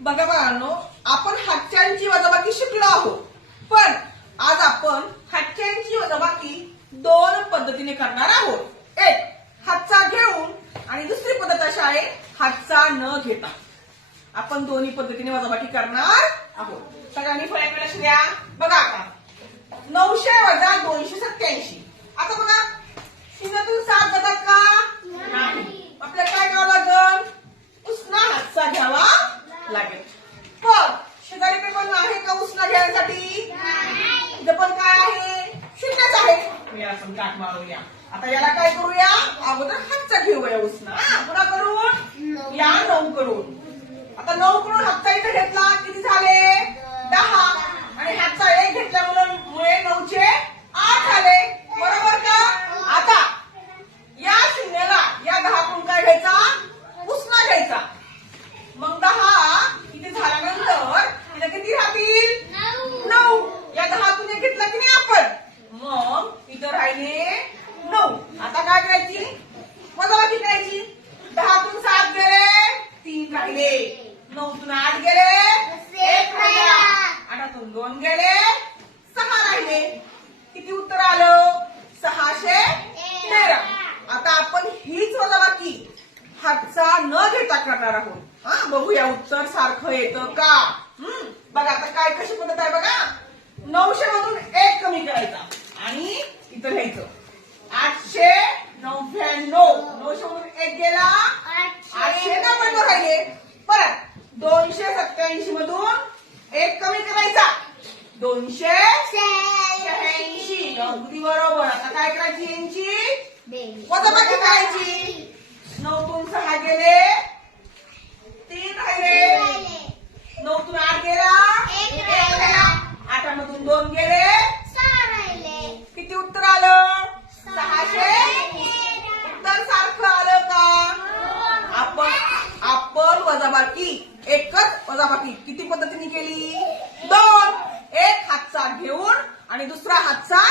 बघा बाळांनो, आपण हातच्यांची वजाबाकी शिकलो आहोत, पण आज आपण हातच्यांची वजाबाकी दोन पद्धतीने करणार आहोत. एक हातचा घेऊन आणि दुसरी पद्धत अशी आहे हातचा न घेता. आपण दोन्ही पद्धतीने वजाबाकी करणार आहोत. सगळ्यांनी फळ्याकडे लक्ष द्या. बघा आता 900 वजा 287. आता बघा शून्यातून 7 जातात का? नाही. आपल्याला काय करावं लागेल? उसना हातचा घ्यावा लागेल. पण शेजारी पेपर आहे का उसना घेण्यासाठी? इथं पण काय आहे? शून्यच आहे. आपण काट मारूया. आता याला काय करूया? अगोदर हातचा घेऊया उसना. पुन्हा करून या 9 करून. आता 9 करून हातचा इथे घेतला, किती झाले? 10. आणि हातचा 1 घेतल्यामुळे 9चे 8 झाले. बरोबर का? आता या शून्याला या 10 कडून काय घ्यायचा? उसना घ्यायचा. मग 10 किती झाल्यानंतर तिला किती राहतील? 9. या 10 तून घेतला की नाही आपण? मग इथं राहिले 9. आता काय करायची? वजाबाकी करायची. 10 तून 7 गेले, 3 राहिले. 9 तून 8 गेले, 1 राहिला. 8 तून 2 गेले, 6 राहिले. किती उत्तर आलं? 613. आता आपण हीच वजाबाकी हातचा न घेता करणार आहोत. बघूया उत्तर सारखं येतं का? बघा आता काय कशी पद्धत आहे बघा. 900 मधून 1 कमी करायचा आणि इथं लिहायचं 899. 900 मधून 1 गेला, 899 राहिले. परत 287 मधून 1 कमी करायचा, 286. अगदी बरोबर. आता काय करायची यांची वजाबाकी करायची. 9 तून 6 गेले, 3 राहिले. 9 तून 8 गेला, 1 राहिला. 8 मधून 2 गेले, 6 राहिले. किती उत्तर आलं? 600. उत्तर सारखं आलं का? आपण वजाबाकी एकच वजाबाकी किती पद्धतीने केली? 2. एक हातचा घेऊन आणि दुसरा हातचा